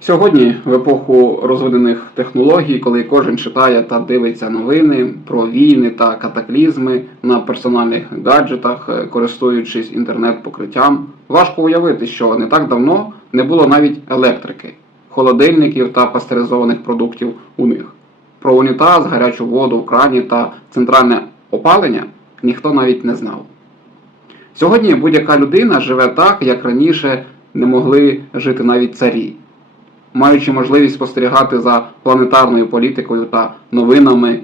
Сьогодні, в епоху розвинених технологій, коли кожен читає та дивиться новини про війни та катаклізми на персональних гаджетах, е, користуючись інтернет-покриттям, важко уявити, що не так давно не було навіть електрики, холодильників та пастеризованих продуктів у них. Про унітаз, гарячу воду в крані та центральне опалення ніхто навіть не знав. Сьогодні будь-яка людина живе так, як раніше не могли жити навіть царі маючи можливість спостерігати за планетарною політикою та новинами,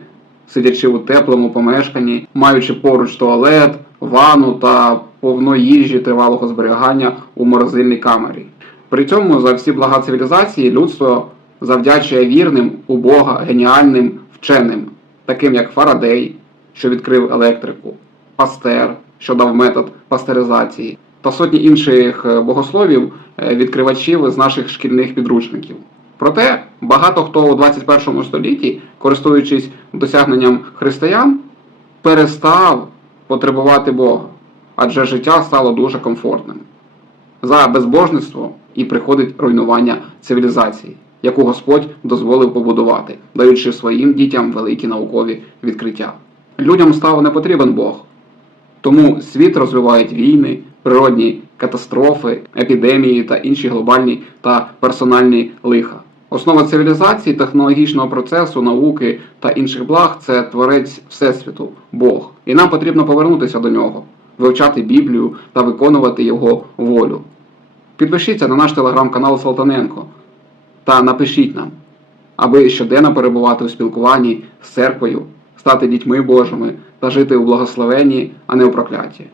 сидячи у теплому помешканні, маючи поруч туалет, ванну та повно їжі тривалого зберігання у морозильній камері. При цьому за всі блага цивілізації людство завдячує вірним у Бога геніальним вченим, таким як Фарадей, що відкрив електрику, Пастер, що дав метод пастеризації, та сотні інших е, богословів, е, відкривачів з наших шкільних підручників. Проте багато хто у 21 столітті, користуючись досягненням християн, перестав потребувати Бога, адже життя стало дуже комфортним. За безбожництво і приходить руйнування цивілізації, яку Господь дозволив побудувати, даючи своїм дітям великі наукові відкриття. Людям став не потрібен Бог. Тому світ розвивають війни, природні катастрофи, епідемії та інші глобальні та персональні лиха. Основа цивілізації, технологічного процесу, науки та інших благ це творець Всесвіту, Бог. І нам потрібно повернутися до нього, вивчати Біблію та виконувати його волю. Підпишіться на наш телеграм-канал Салтаненко та напишіть нам, аби щоденно перебувати у спілкуванні з церквою, стати дітьми Божими та жити у благословенні, а не у прокляті.